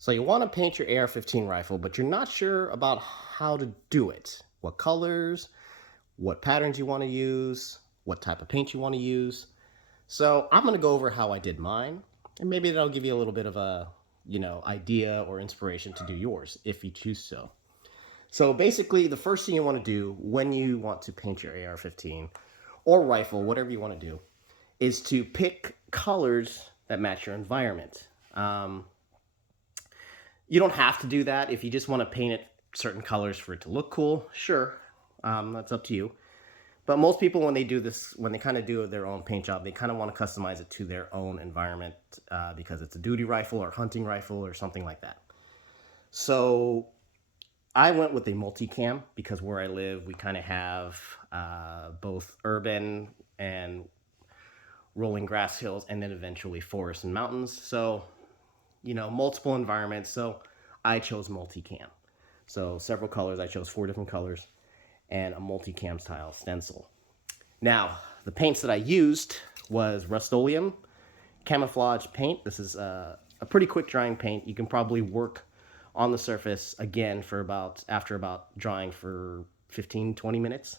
So you want to paint your AR-15 rifle, but you're not sure about how to do it. What colors, what patterns you want to use, what type of paint you want to use. So I'm going to go over how I did mine, and maybe that'll give you a little bit of a, idea or inspiration to do yours if you choose so. So basically, the first thing you want to do when you want to paint your AR-15 or rifle, whatever you want to do, is to pick colors that match your environment. You don't have to do that. If you just want to paint it certain colors for it to look cool, sure, that's up to you. But most people, when they do this, when they kind of do their own paint job, they kind of want to customize it to their own environment because it's a duty rifle or hunting rifle or something like that. So I went with a multicam because where I live, we kind of have both urban and rolling grass hills and then eventually forests and mountains. So multiple environments. So I chose multicam. So several colors. I chose 4 different colors and a multicam style stencil. Now, the paints that I used was Rust-Oleum camouflage paint. This is a pretty quick drying paint. You can probably work on the surface again for after about drying for 15-20 minutes.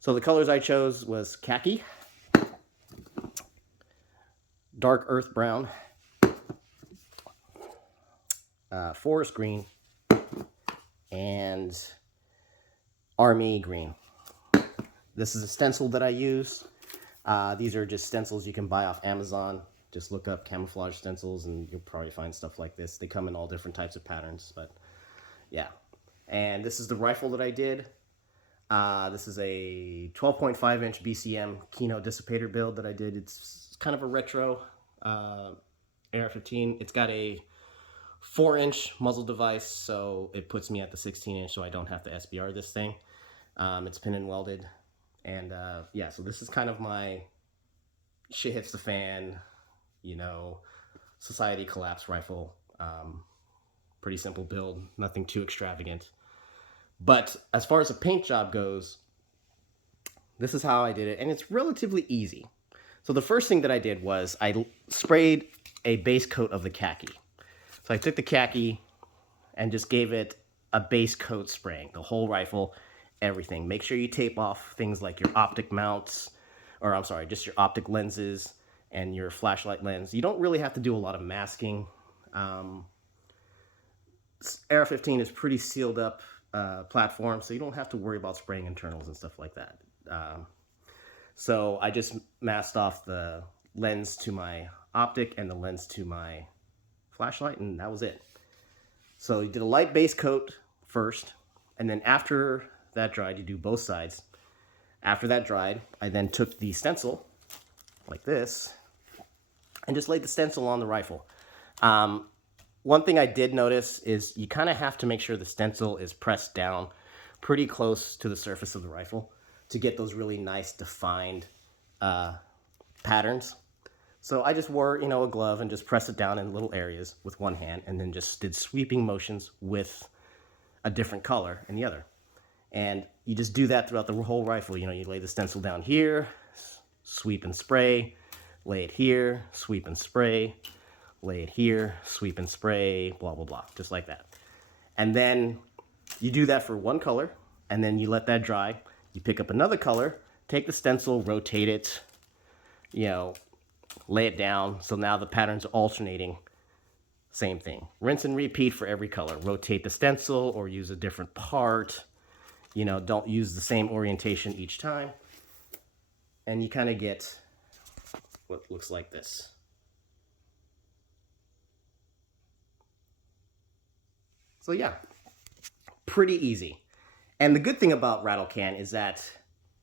So the colors I chose was khaki, dark earth brown, forest green, and army green. This is a stencil that I use. These are just stencils you can buy off Amazon. Just look up camouflage stencils and you'll probably find stuff like this. They come in all different types of patterns, but yeah. And this is the rifle that I did. This is a 12.5-inch BCM Kino dissipator build that I did. It's kind of a retro AR-15. It's got a 4-inch muzzle device, so it puts me at the 16-inch, so I don't have to SBR this thing. It's pin and welded, and yeah, so this is kind of my shit hits the fan, society collapse rifle. Pretty simple build, nothing too extravagant. But as far as the paint job goes, this is how I did it, and it's relatively easy. So the first thing that I did was I sprayed a base coat of the khaki. So I took the khaki and just gave it a base coat spraying, the whole rifle, everything. Make sure you tape off things like your optic mounts, or I'm sorry, just your optic lenses and your flashlight lens. You don't really have to do a lot of masking. AR-15 is pretty sealed up platform, so you don't have to worry about spraying internals and stuff like that. So I just masked off the lens to my optic and the lens to my flashlight, and that was it. So you did a light base coat first, and then after that dried, you do both sides. After that dried, I then took the stencil, like this, and just laid the stencil on the rifle. One thing I did notice is you kind of have to make sure the stencil is pressed down pretty close to the surface of the rifle to get those really nice defined patterns. So I just wore, a glove and just pressed it down in little areas with one hand and then just did sweeping motions with a different color in the other. And you just do that throughout the whole rifle. You lay the stencil down here, sweep and spray, lay it here, sweep and spray, lay it here, sweep and spray, blah, blah, blah, just like that. And then you do that for one color, and then you let that dry. You pick up another color, take the stencil, rotate it, lay it down. So now the pattern's alternating. Same thing. Rinse and repeat for every color. Rotate the stencil or use a different part. Don't use the same orientation each time. And you kind of get what looks like this. So yeah, pretty easy. And the good thing about rattle can is that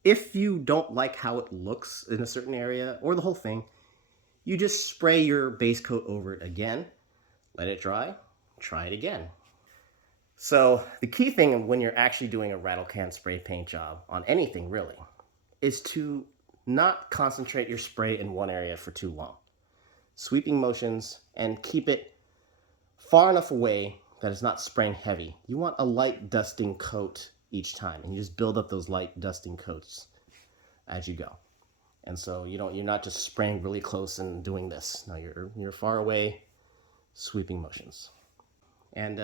if you don't like how it looks in a certain area or the whole thing, you just spray your base coat over it again, let it dry, try it again. So the key thing when you're actually doing a rattle can spray paint job on anything really is to not concentrate your spray in one area for too long. Sweeping motions and keep it far enough away that it's not spraying heavy. You want a light dusting coat each time, and you just build up those light dusting coats as you go. And so you're not just spraying really close and doing this. No, you're far away, sweeping motions. And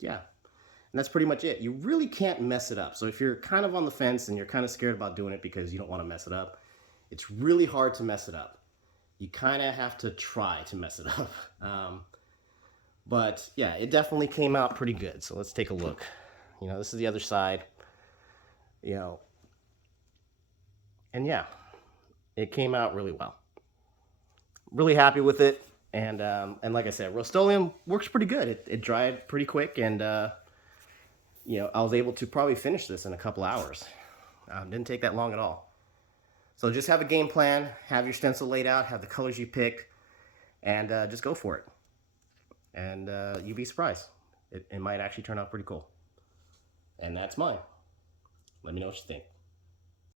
yeah, and that's pretty much it. You really can't mess it up. So if you're kind of on the fence and you're kind of scared about doing it because you don't want to mess it up, it's really hard to mess it up. You kind of have to try to mess it up. But yeah, it definitely came out pretty good. So let's take a look. You know, this is the other side. You know, and yeah, it came out really well. Really happy with it. And like I said, Rust-Oleum works pretty good. It dried pretty quick, and you know, I was able to probably finish this in a couple hours. Didn't take that long at all. So just have a game plan, have your stencil laid out, have the colors you pick, and just go for it. And you'd be surprised. It might actually turn out pretty cool. And that's mine. Let me know what you think.